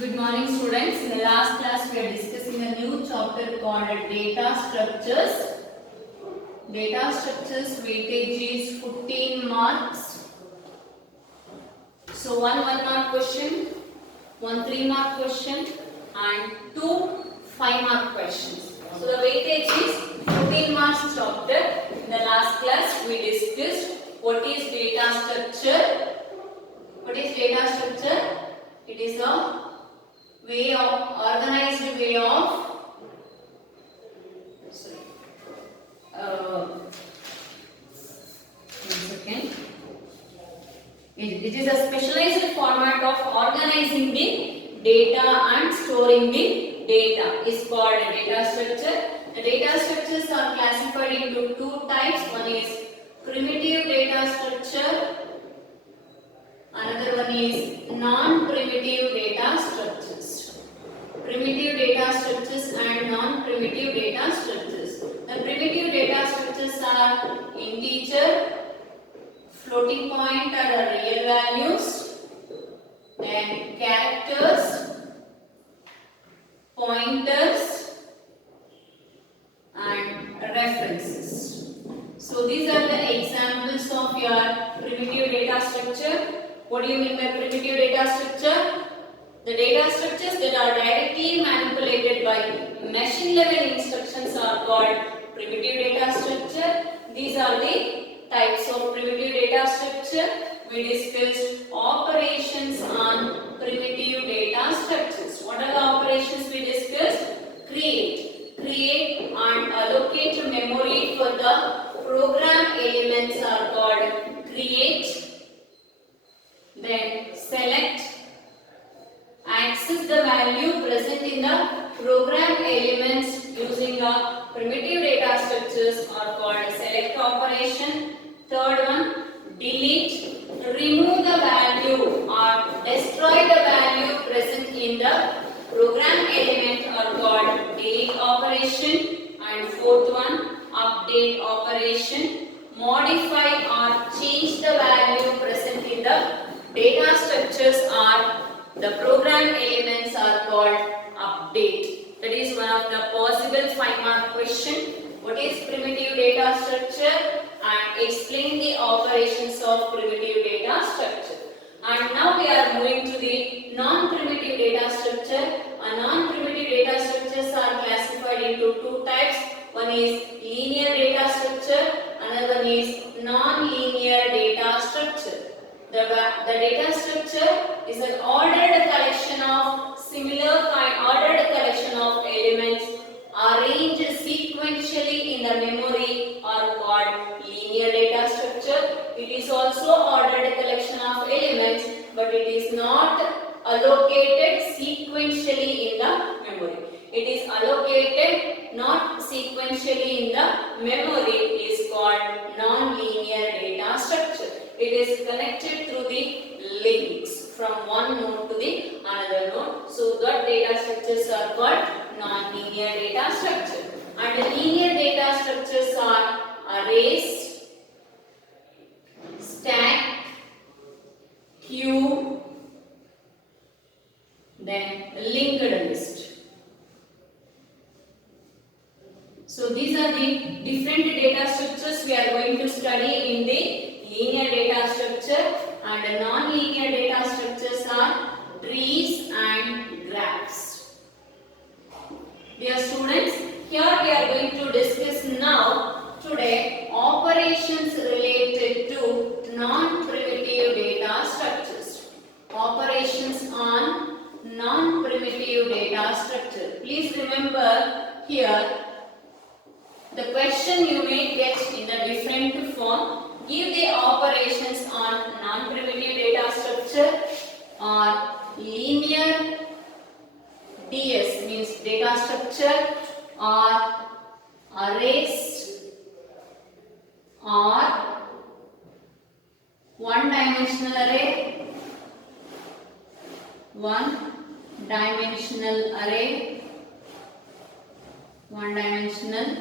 Good morning students. In the last class we are discussing a new chapter called data structures. Data structures weightage is 15 marks. So one 1 mark question, one 3 mark question and two 5 mark questions. So the weightage is 15 marks chapter. In the last class we discussed what is data structure. What is data structure? It is a way of organized way of one second. It is a specialized format of organizing the data and storing the data is called a data structure. The data structures are classified into two types. One is primitive data structure. Another one is non-primitive data structures. Primitive data structures and non-primitive data structures. The primitive data structures are integer, floating point or real values, then characters, pointers and references. So these are the examples of your primitive data structure. What do you mean by primitive data structure? The data structures that are directly manipulated by machine level instructions are called primitive data structure. These are the types of primitive data structure. We discussed operations on primitive data structures. What are the operations we discussed? Create and allocate memory for the program elements are called create. Then select, access the value present in the program elements using the primitive data structures are called select operation. Third one, delete, remove the value or destroy the value present in the program element are called delete operation. And fourth one, update operation, modify or change the value present in the data structures are the program elements are called update. That is one of the possible 5 mark question. What is primitive data structure and explain the operations of primitive data structure. And now we are moving to the non-primitive data structure. Non-primitive data structures are classified into two types. One is linear data structure, another one is non-linear data structure. The data structure is an ordered collection of ordered collection of elements arranged sequentially in the memory are called linear data structure. It is also ordered collection of elements, but it is not allocated sequentially in the memory. It is allocated not sequentially in the memory is called non-linear data structure. It is connected through the links from one node to the another node. So that data structures are called non-linear data structure. And the linear data structures are arrays, stack, queue, then linked list. So these are the different data structures we are going to study in the linear data structure, and the non-linear data structures are trees and graphs. Dear students, here we are going to discuss now today operations related to non-primitive data structures. Operations on non-primitive data structure. Please remember here the question you may get in a different form. Give the operations on non-primitive data structure or linear DS means data structure or arrays or one-dimensional array, one-dimensional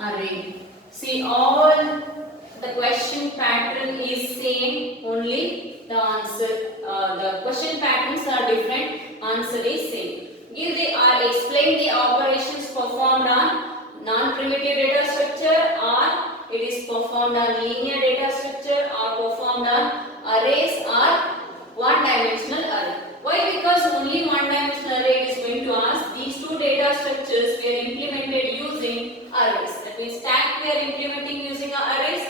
array. See, all the question pattern is same, only the answer, the question patterns are different. Answer is same. Give the or explain the operations performed on non-primitive data structure, or it is performed on linear data structure, or performed on arrays or one-dimensional array. Why? Because only one-dimensional array is going to ask. These two data structures were implemented using arrays. That means stack we are implementing using arrays.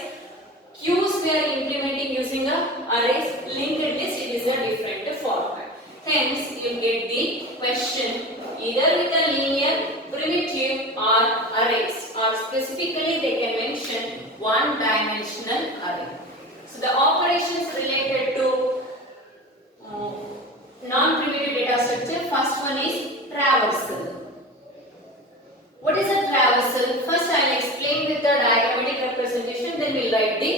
Queues we are implementing using arrays. Linked list, it is a different format. Hence, you will get the question either with a linear, primitive or arrays, or specifically they can mention one-dimensional array. So the operations related to non-primitive data structure, first one is traversal. What is a traversal? First I will explain with the diagrammatic representation, then we will write the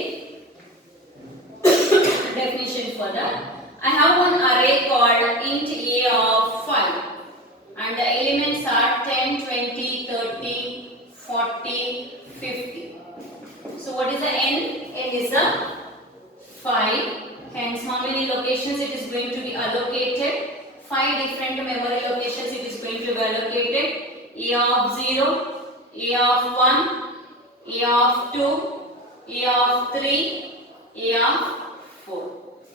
definition for that. I have one array called int a of 5 and the elements are 10, 20, 30, 40, 50. So what is the n? N is a 5. Hence how many locations it is going to be allocated? 5 different memory locations it is going to be allocated. A of 0, A of 1, A of 2, A of 3, A of 4.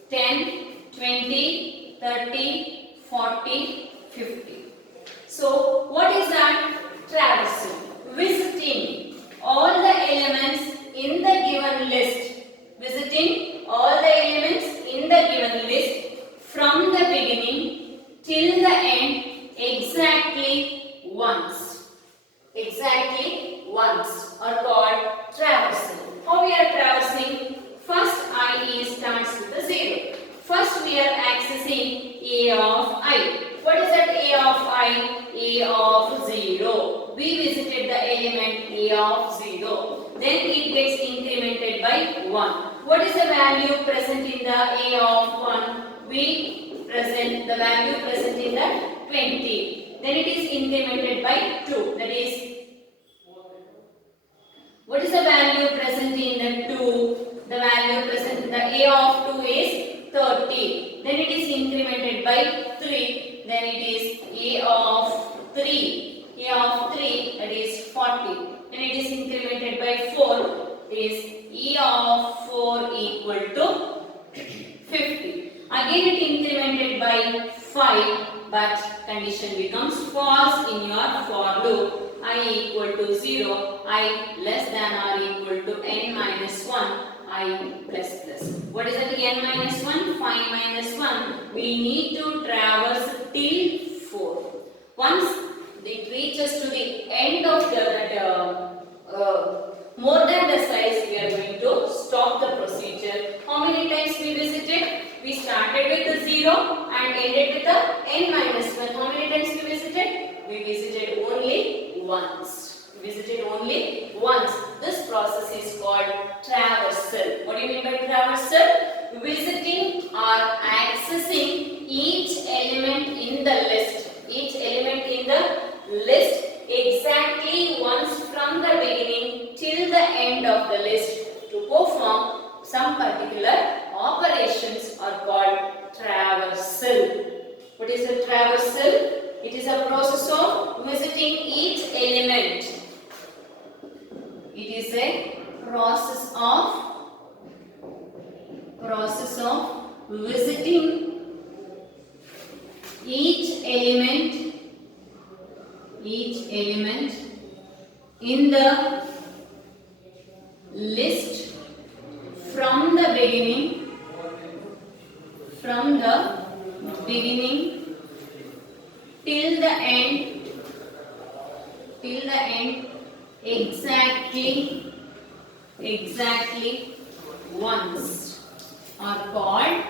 10, 20, 30, 40, 50. So what is that? Traversal. Visiting all the elements in the given list. Visiting all the elements in the given list from the beginning till the end exactly once. Exactly once are called traversal. How we are traversing? First I starts with a 0. First we are accessing A of I. What is that A of I? A of 0. We visited the element A of 0. Then it gets incremented by 1. What is the value present in the A of 1? We present the value present in the 20. Then it is incremented by 2. That is, what is the value present in the 2? The value present in the A of 2 is 30. Then it is incremented by 3. Then it is A of 3. A of 3, that is 40. Then it is incremented by 4. Is E of 4 equal to 50. Again it incremented by 5, but condition becomes false in your for loop. I equal to 0, I less than or equal to n minus 1, I plus plus. What is that n minus 1? 5 minus 1. We need to traverse till 4. Once it reaches to the end of more than the size, we are going to stop the procedure. How many times we visited? We started with the 0 and ended with the n minus 1. How many times we visited? We visited only once. Visited only once. This process is called traversal. What do you mean by traversal? Visiting or accessing each element in the list. Each element in the list exactly once from the beginning till the end of the list to perform some particular operations are called traversal. What is a traversal? It is a process of visiting each element. It is a process of visiting each element in the list from the beginning till the end exactly once are called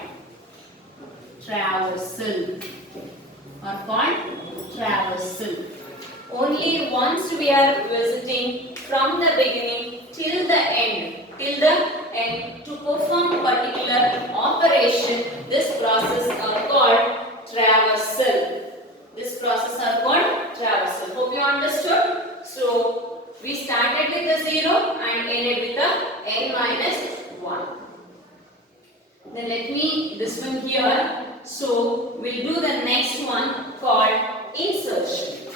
traversal. Only once we are visiting from the beginning till the end to perform particular operation. This process are called traversal. Hope you understood. So we started with the 0 and ended with the n minus 1. Then let me this one here. So we'll do the next one called insertion.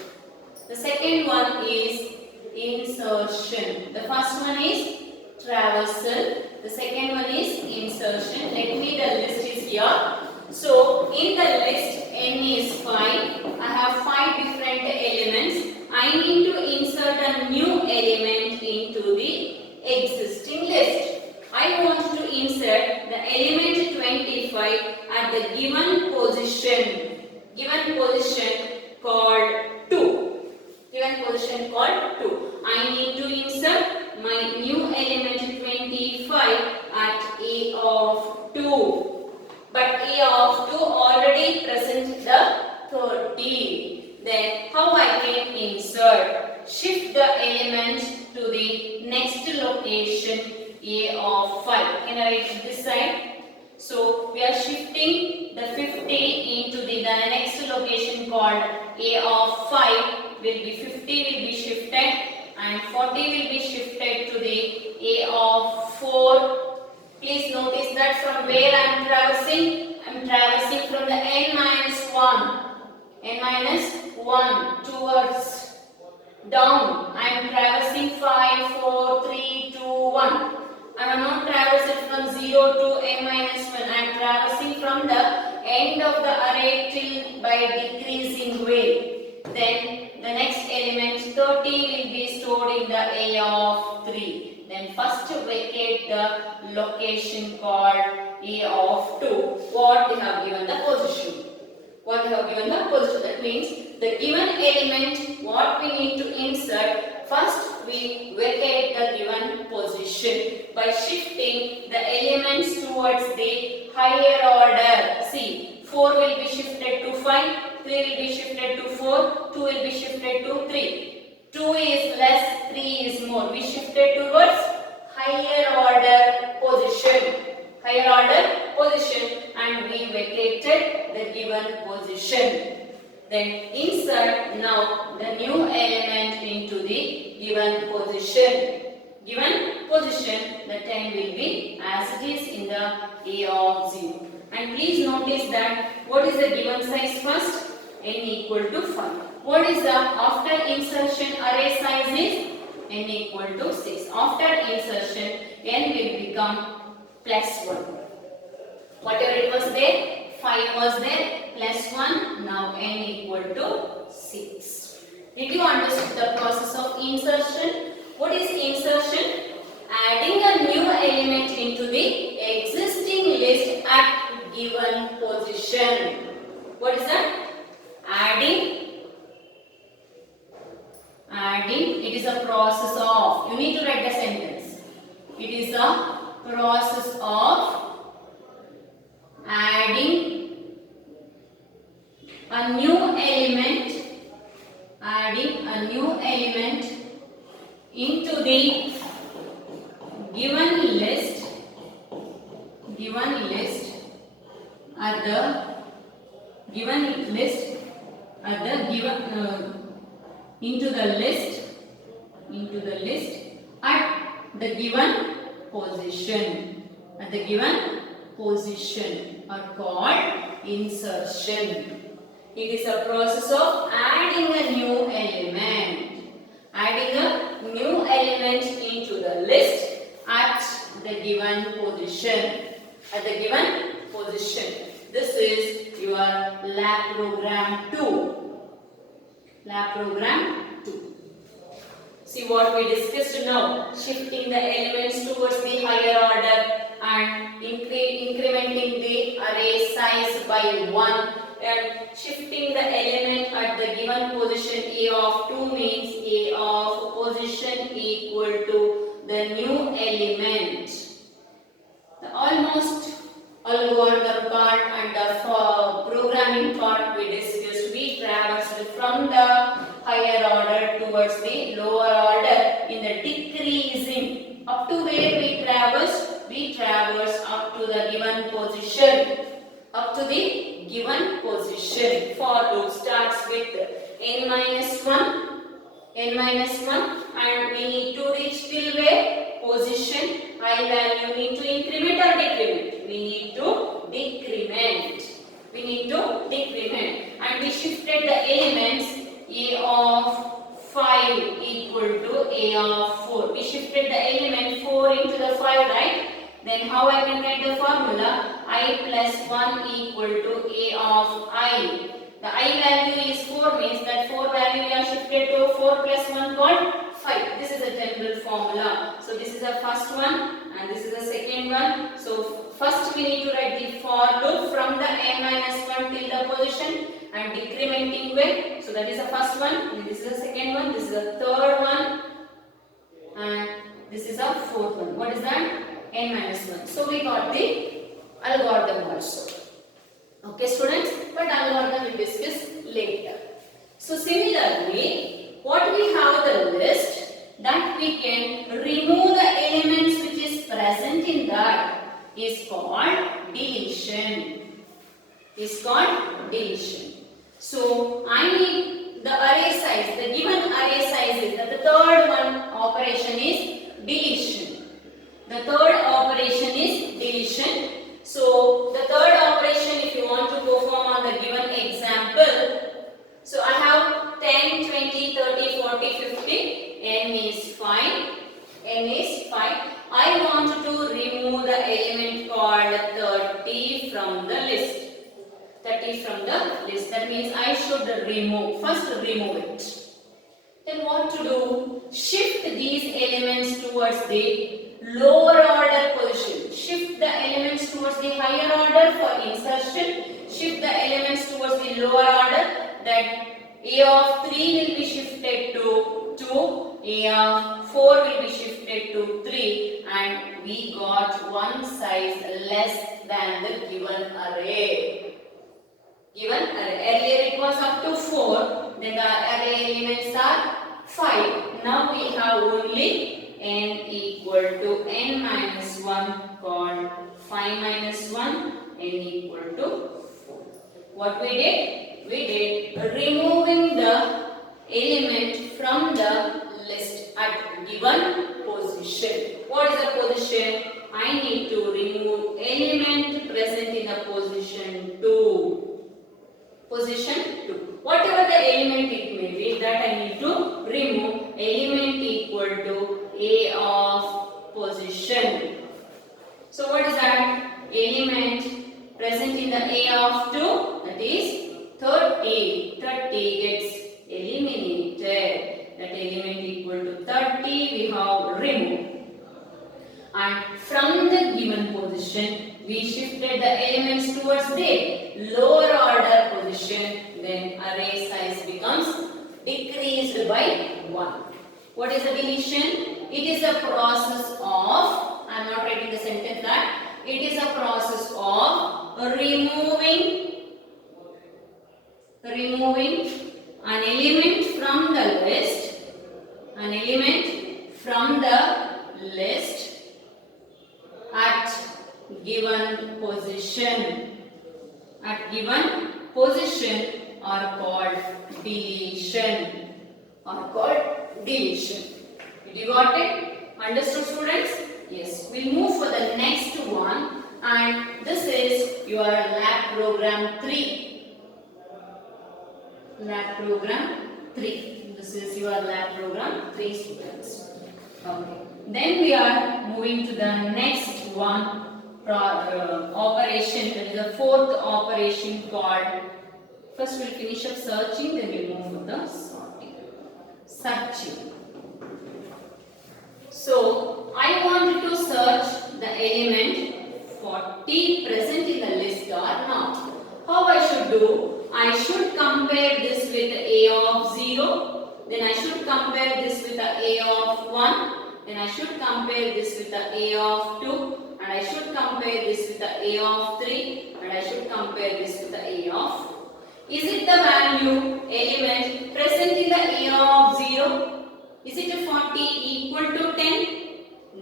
The second one is insertion. The first one is traversal. The second one is insertion. Let me the list is here. So in the list n is 5. I have 5 different elements. I need to insert a new element into the existing list. I want to insert the element 25 at the given position called 2. Given position called 2. I need to insert my new element 25 at A of 2. But A of 2 already present the 30. Then how I can insert? Shift the element to the next location A of 5. Can I write this side? So we are shifting the 50 into the next location called A of 5. Will be 50 will be shifted and 40 will be shifted to the A of 4. Please notice that from where I am traversing. I am traversing from the n minus 1. N minus 1 towards down. I am traversing 5, 4, 3, 2, 1. I am not traversing from 0 to n minus 1. I am traversing from the end of the array till by decreasing way. Then the next element 30 will be stored in the A of 3. Then first vacate the location called A of 2. What they have given the position. What they have given the position. That means the given element what we need to insert. First we vacate the given position by shifting the elements towards the higher order. See, 4 will be shifted to 5, 3 will be shifted to 4, 2 will be shifted to 3. 2 is less, 3 is more. We shifted towards higher order position. Higher order position and we vacated the given position. Then insert now the new element into the given position. Given position, the 10 will be as it is in the A of 0. And please notice that what is the given size first? N equal to 5. What is the after insertion array size is? N equal to 6. After insertion, N will become plus 1. Whatever it was there, 5 was there, plus 1, now N equal to 6. Did you understand the process of insertion? What is insertion? Adding a new element into the existing list at given position. What is that? Adding, it is a process of, you need to write the sentence. It is a process of adding a new element, into the given list at the given list into the list at the given position are called insertion. It is a process of adding a new element into the list at the given position. This is your lab program 2. See what we discussed now. Shifting the elements towards the higher order and incrementing the array size by 1 and shifting the element at the given position A of 2 means A of position equal to the new element. The almost algorithm part and the programming part we discussed. We traversed from the higher order towards the lower order in the decreasing. Up to where we traversed? We traversed up to the given position. For loop starts with n minus 1 and we need to reach till where? Position. High value need to increment or decrement? We need to decrement. we need to decrement, and we shifted the elements a of 5 equal to a of 4. We shifted the element 4 into the 5, right? Then how I can get the formula? I plus 1 equal to a of I. The I value is 4, means that 4 value we are shifted to 4 plus 1 called 5. This is a general formula. So this is the first one and this is the second one. So first we need to write the for loop from the n minus 1 till the position and decrementing way. So that is the first one, and this is the second one, this is the third one, and this is the fourth one. What is that? N minus 1. So we got the algorithm also. Okay students, but algorithm we'll discuss later. So similarly, what we have the list that we can remove the elements which is present in that is called deletion. Is called deletion. So I need the array size. The given array size is that the third one operation is deletion. The third operation is deletion. So the third operation, if you want to perform on the given example, so I have 10, 20, 30, 40, 50, n is 5, n is 5. I want to remove the element called 30 from the list. 30 from the list. That means I should remove, first remove it. Then what to do? Shift these elements towards the lower order position. Shift the elements towards the higher order for insertion. Shift the elements towards the lower order. That a of 3 will be shifted to 2, a of 4 will be shifted to 3, and we got one size less than the given array. Earlier it was up to 4, then the array elements are 5. Now we have only n equal to n minus 1 called 5 minus 1, n equal to 4. What we did? We did removing the element from the list at given position. What is the position? I need to remove element present in the position 2. Position 2. Whatever the element it may be, that I need to remove. Element equal to a of position. So what is that? Element present in the a of 2, that is 30. 30 gets eliminated. That element equal to 30 we have removed. And from the given position, we shifted the elements towards the lower order position. Then array size becomes decreased by 1. What is the deletion? It is a process of, I am not writing the sentence that, it is a process of removing an element from the list, at given position. At given position are called deletion. Did you got it? Understood students? Yes. We'll move for the next one, and this is your lab program 3. Lab program 3. This is your lab program 3 students. Okay. Then we are moving to the next one operation, that is the fourth operation called, first we'll finish up searching, then we'll move to the sorting. Searching. So I wanted to search the element 40 present in the list or not. How I should do? I should compare this with a of 0, then I should compare this with a of 1, then I should compare this with a of 2, and I should compare this with a of 3, and I should compare this with a of 4. Is it the value element present in the a of 0? Is it a 40 equal to 10?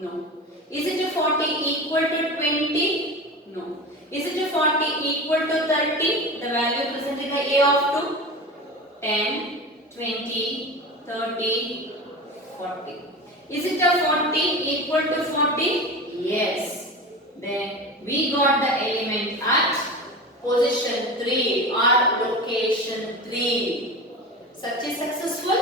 No. Is it a 40 equal to 20? No. Is it a 40 equal to 30? The value present in the a of 2? 10, 20, 30, 40. Is it a 40 equal to 40? Yes. Then we got the element at position 3 Search is successful?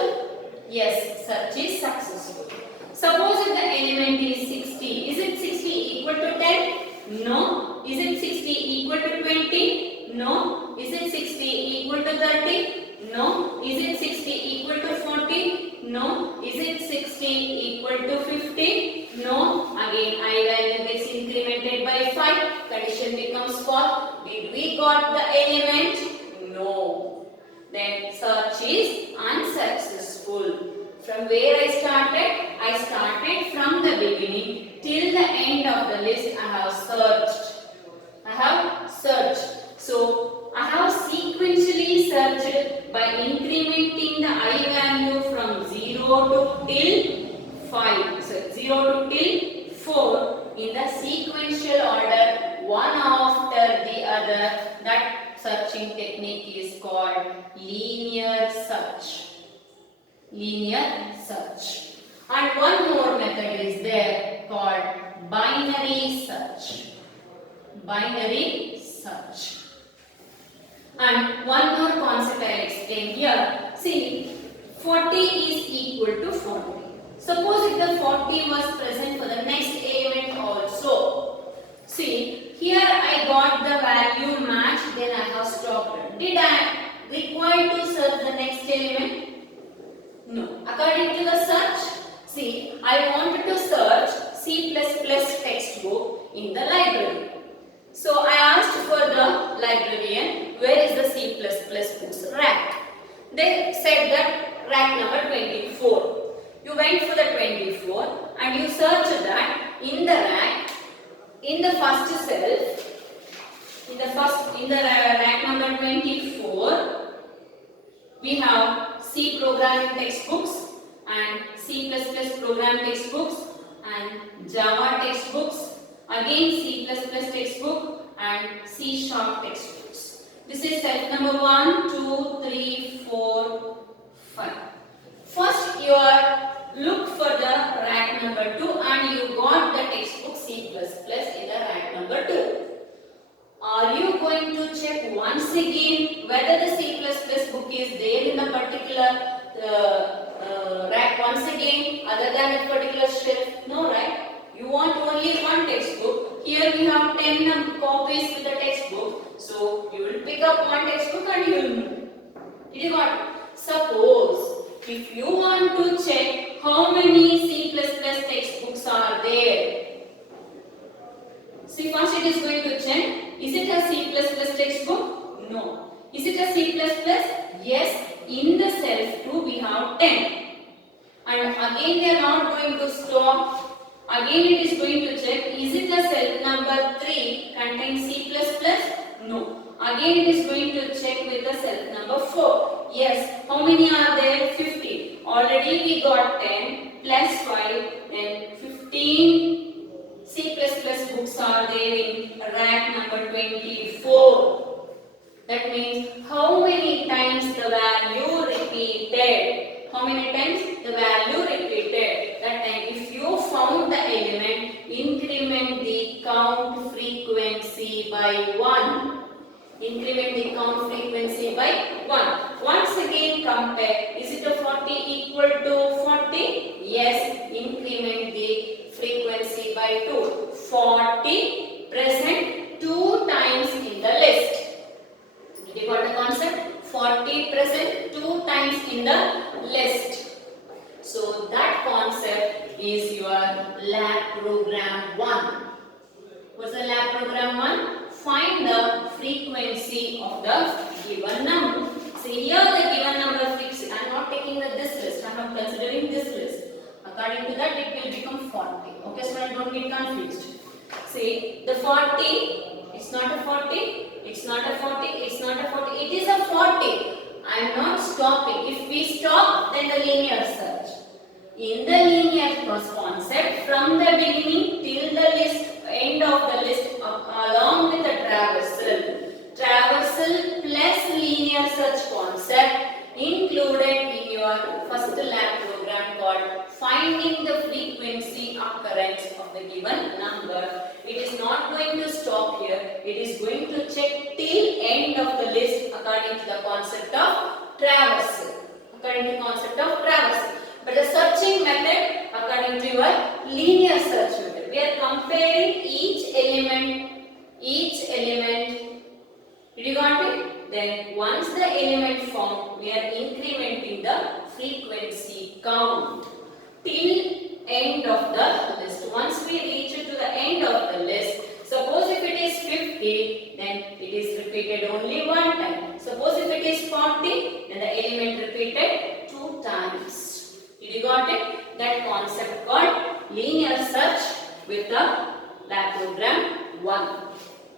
Yes, search is successful. Suppose if the element is 60, is it 60 equal to 10? No. Is it 60 equal to 20? No. Is it 60 equal to 30? No. Is it 60 equal to 40? No. Is it 60 equal to 50? No. Again, I value gets incremented by 5. Condition becomes false. Did we got the element? No. Then search is unsuccessful. From where I started? I started from the beginning till the end of the list. I have searched. So I have sequentially searched by incrementing the I value from 0 to till 5. So 0 to till 4 in the sequential order, one after the other. That searching technique is called linear search. Linear search. And one more method is there called binary search. Binary search. And one more concept I will explain here. See, 40 is equal to 40. Suppose if the 40 was present for the next element also. See, here I got the value matched, then I have stopped. Did I require to search the next element? No. According to the search, see, I wanted to search C++ textbook in the library. So I asked for the librarian, where is the C++ books rack? They said that rack number 24. You went for the 24 and you searched that in the rack, in the first cell, in the rack number 24, we have C programming textbooks and C++ program textbooks and Java textbooks, again C++ textbook and C# textbooks. This is set number 1, 2, 3, 4, 5. First you are look for the rack number 2 and you got the textbook C++ in the rack number 2. Are you going to check once again whether the C++ book is there in a particular rack once again other than that particular shelf? No, right? You want only one textbook. Here we have 10 copies with the textbook. So you will pick up one textbook and you will move. Did you got it? Suppose if you want to check how many C++ textbooks are there. See, first it is going to check. Is it a C++ textbook? No. Is it a C++? Yes. In the self 2 we have 10. And again they are not going to stop. Again it is going to check. Is it a self number 3 contains C++? No. Again it is going to check with the self number 4. Yes. How many are there? 50. Already we got 10 plus 5 then 15 C++ books are there in rack number 24. That means how many times the value repeated? How many times the value repeated? That time if you found the element, increment the count frequency by 1. Increment the count frequency by 1. Once again compare. Is it a 40 equal to 40? Yes. Increment the frequency by 2. 40 present 2 times in the list. Did you got the concept? 40 present 2 times in the list. So that concept is your lab program 1. What's the lab program 1? Find the frequency of the given number. See here the given number frequency. I am not taking this list. I am considering this list. According to that it will become 40. Okay, so I don't get confused. See the 40, it's not a 40, it's not a 40, it's not a 40, it is a 40. I am not stopping. If we stop, then the linear search. In the linear concept, from the beginning till the list, end of the list, along with the traversal plus linear search concept included in your first lab program called finding the frequency occurrence of the given number. It is not going to stop here. It is going to check till end of the list according to the concept of traversal. according to concept of traversal. But the searching method according to your linear search method. We are comparing each element. Did you got it? Then once the element found, we are incrementing the frequency count till end of the list. Once we reach to the end of the list, suppose if it is 50, then it is repeated only one time. Suppose if it is 40, then the element repeated 2 times. Did you got it? That concept called linear search with the lab program 1.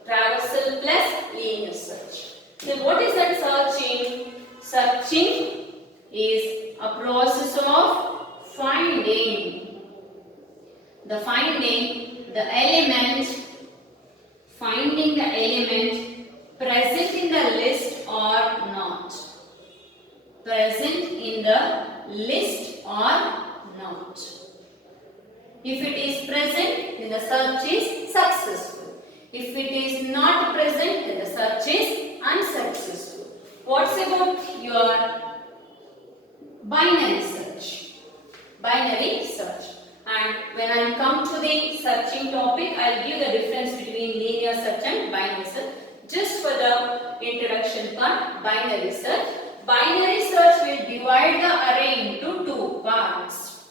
Traversal plus linear search. Then what is that searching? Searching is a process of finding finding the element present in the list or not. Present in the list or not. If it is present, then the search is successful. If it is not present, then the search is unsuccessful. What's about your binary search? Binary search. And when I come to the searching topic, I'll give the difference between linear search and binary search. Just for the introduction part, binary search. Binary search will divide the array into 2 parts.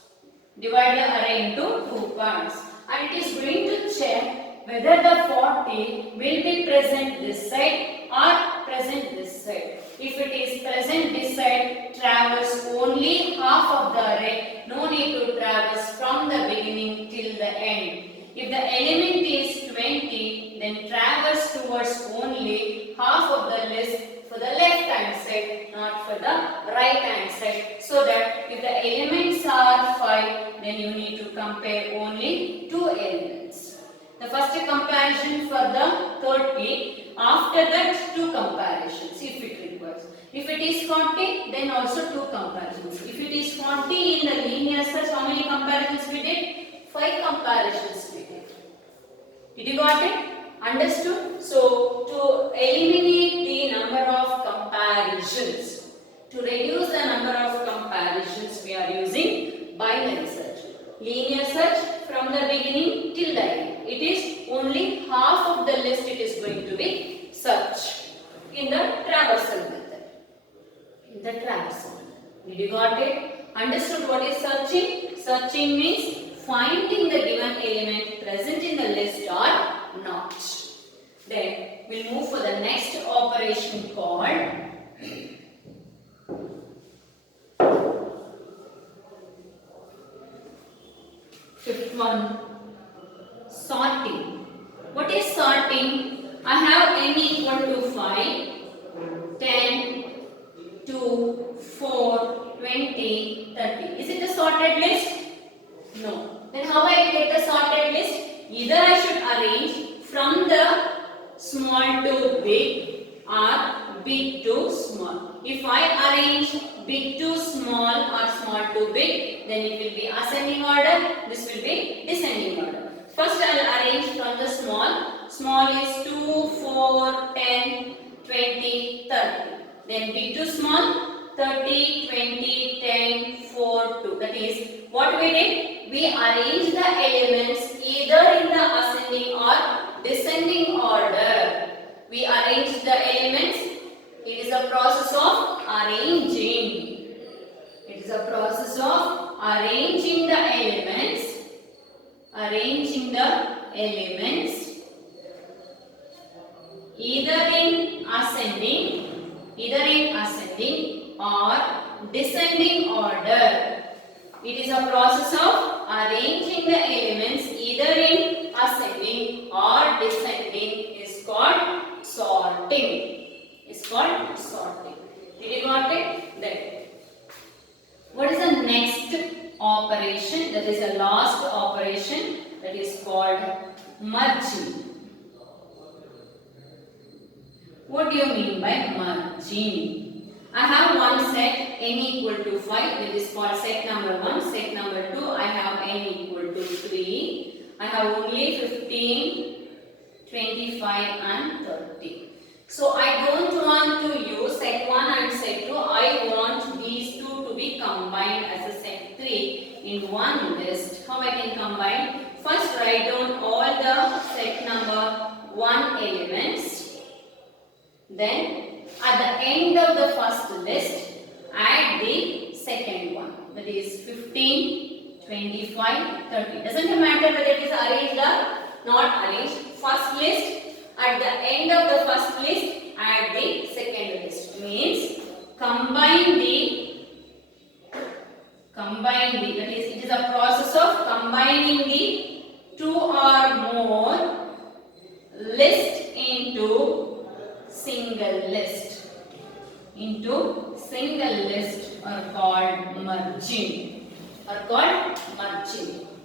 Divide the array into 2 parts. And it is going to check whether the 40 will be present this side or present this side. If it is present this side, traverse only half of the array. No need to traverse from the beginning till the end. If the element is 20, then traverse towards only half of the list for the left hand side, not for the right hand side. So that if the elements are 5, then you need to compare only 2 elements. The first comparison for the 30, after that 2 comparisons if it requires. If it is 40, then also 2 comparisons. If it is 40 in the linear search, how many comparisons we did? 5 comparisons we did. Did you got it? Understood? So, to eliminate the number of comparisons, to reduce the number of comparisons, we are using binary search. Linear search from the beginning till the end. It is only half of the list it is going to be searched in the traversal method. Did you got it? Understood what is searching? Searching means finding the given element present in the list or not. Then we'll move for the next operation called fifth one, sorting. What is sorting? I have n equal to 5, 10, 2, 4, 20, 30. Is it a sorted list? No. Then how I get the sorted list? Either I should arrange from the small to big or big to small. If I arrange big to small or small to big, then it will be ascending order, this will be descending order. First I will arrange from the small. Small is 2, 4, 10, 20, 30. Then big to small, 30, 20, 10, 4, 2. That is, what we did? We arranged the elements either in the ascending or descending order. We arranged the elements. It is a process of arranging. It is a process of arranging the elements. Arranging the elements either in ascending or descending order. It is a process of arranging the elements either in ascending or descending is called sorting. It's called sorting. Did you got it? Then what is the next operation? That is the last operation, that is called merging. What do you mean by merging? I have one set n equal to 5, which is called set number 1. Set number 2, I have n equal to 3. I have only 15, 25 and 30. So I don't want to use set 1 and set 2. I want these two to be one list. How I can combine? First write down all the set number 1 elements. Then at the end of the first list, add the second one. That is 15, 25, 30. Doesn't matter whether it is arranged or not arranged. First list, at the end of the first list, add the second list. Means combine the, that is, it is a process of combining the 2 or more list into single list. Are called merging.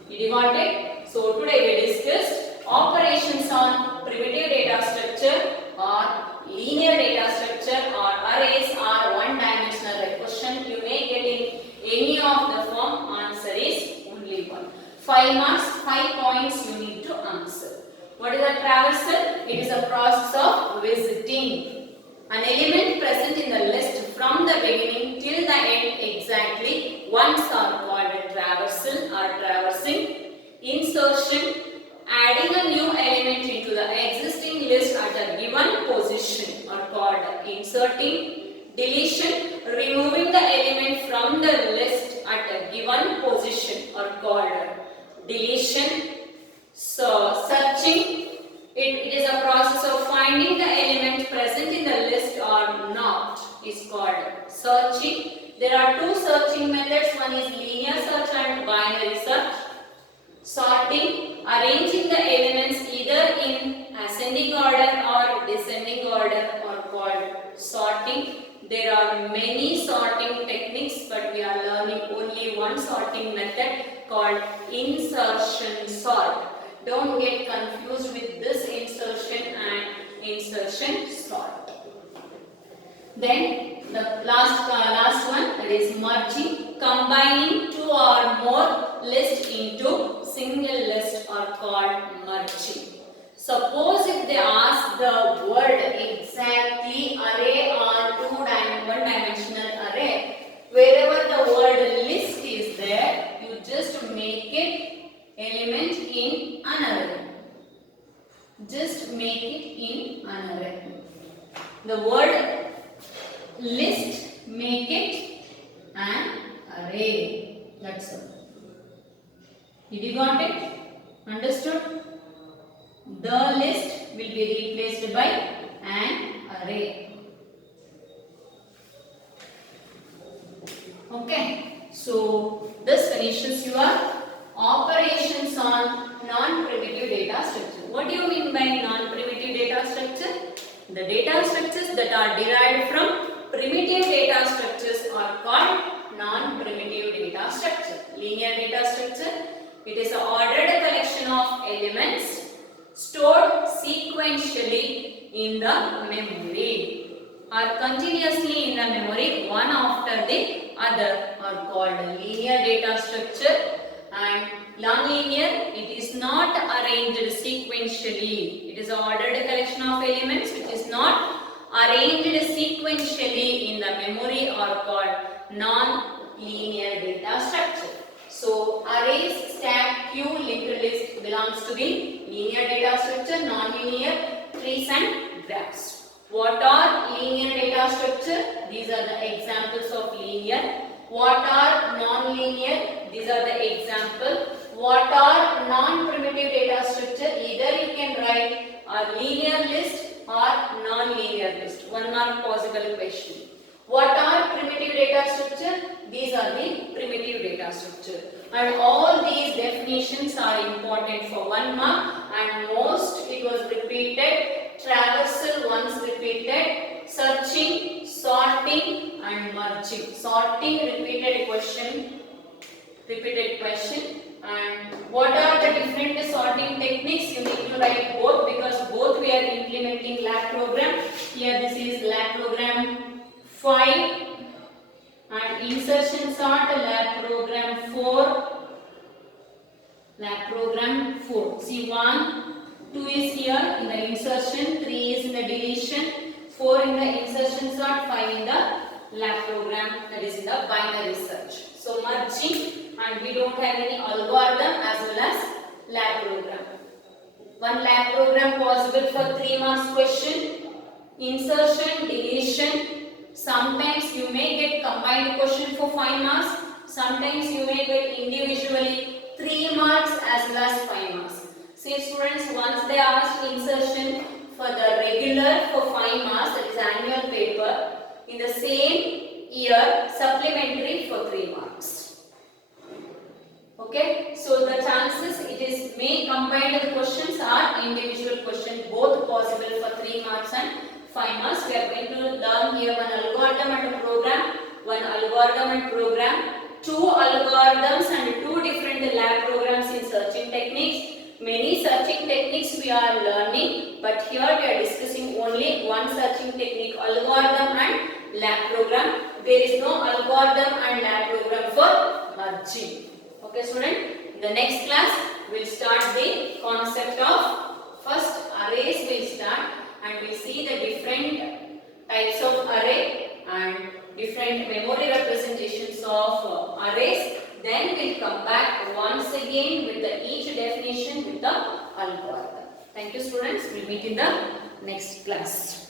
Did you got it? So today we discussed operations on primitive data structure or linear data structure or arrays or one-dimensional recursion. You may get in any of the form. Answer is only one. 5 marks, 5 points you need to answer. What is a traversal? It is a process of visiting an element present in the list from the beginning till the end exactly once are called a traversal or traversing. Insertion, adding a new element into the existing list at a given position are called inserting. Deletion, removing the element from the list at a given position are called deletion. So searching, it is a process of finding the element present in the list or not is called searching. There are 2 searching methods. One is linear search and binary search. Sorting, arranging the elements either in ascending order or descending order are called sorting. There are many sorting techniques, but we are learning only one sorting method called insertion sort. Don't get confused with this insertion and insertion sort. Then the last one, that is merging, combining 2 or more lists into single list are called merging. Suppose if they ask the word exactly array or one-dimensional array, wherever the word list is there, you just make it element in an array. Just make it in an array. The word list, make it an array. That's all. Did you got it? Understood? The list will be replaced by an array. Okay. So this finishes your operations on non-primitive data structure. What do you mean by non-primitive data structure? The data structures that are derived from primitive data structures are called non-primitive data structure. Linear data structure, it is an ordered collection of elements stored sequentially in the memory or continuously in the memory one after the other are called linear data structure. And non-linear, it is not arranged sequentially. It is an ordered collection of elements which is not arranged sequentially in the memory are called non-linear data structure. So arrays, stack, queue, linked list belongs to the linear data structure. Non-linear, trees and graphs. What are linear data structure? These are the examples of linear. What are non-linear? These are the example. What are non-primitive data structure? Either you can write a linear list or non-linear list. 1 mark possible question. What are primitive data structure? These are the primitive data structure. And all these definitions are important for 1 mark and most it was repeated. Traversal once repeated. Searching, sorting and merging. Sorting repeated question. And what are the different sorting techniques? You need to write both because both we are implementing lab program. Here this is lab program 5 and insertion sort lab program 4. See 1, 2 is here in the insertion, 3 is in the deletion, 4 in the insertion sort, 5 in the lab program, that is in the binary search. So merging, and we don't have any algorithm as well as lab program. One lab program possible for 3 marks question, insertion, deletion. Sometimes you may get combined question for 5 marks. Sometimes you may get individually 3 marks as well as 5 marks. See students, once they asked insertion for the regular for 5 marks, that is annual paper, in the same year supplementary for 3 marks. Okay, so the chances it is may combine the questions or individual question, both possible for 3 marks and 5 marks. We are going to learn here one algorithm and a program, one algorithm and program, 2 algorithms and 2 different lab programs in searching techniques. Many searching techniques we are learning, but here we are discussing only one searching technique, algorithm and lab program. There is no algorithm and lab program for merging. Okay student, in the next class we will start the concept of first arrays will start, and we will see the different types of array and different memory representations of arrays. Then we will come back once again with each definition with the algorithm. Thank you students, we will meet in the next class.